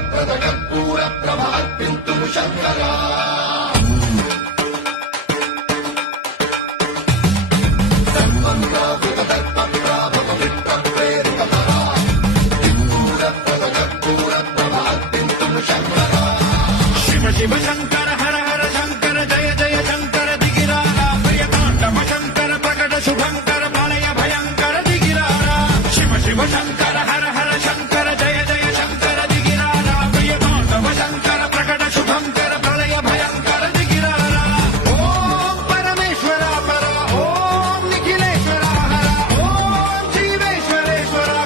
వరప్రద కర్పూర ప్రభ అర్పింతుము శంకరా సర్వంగావృత దర్ప ప్రాభవ విట్ట ప్రేరిత పరా సింధూరప్రద కర్పూర ప్రభ అర్పింతుము శంకరా శివ శివ శంకర హర హర శంకర జయ జయ శంకర దిగిరారా ప్రియతాండవ శంకర ప్రకట శుభంకర ప్రళయ భయంకర దిగిరారా శివ శివ శంకర హర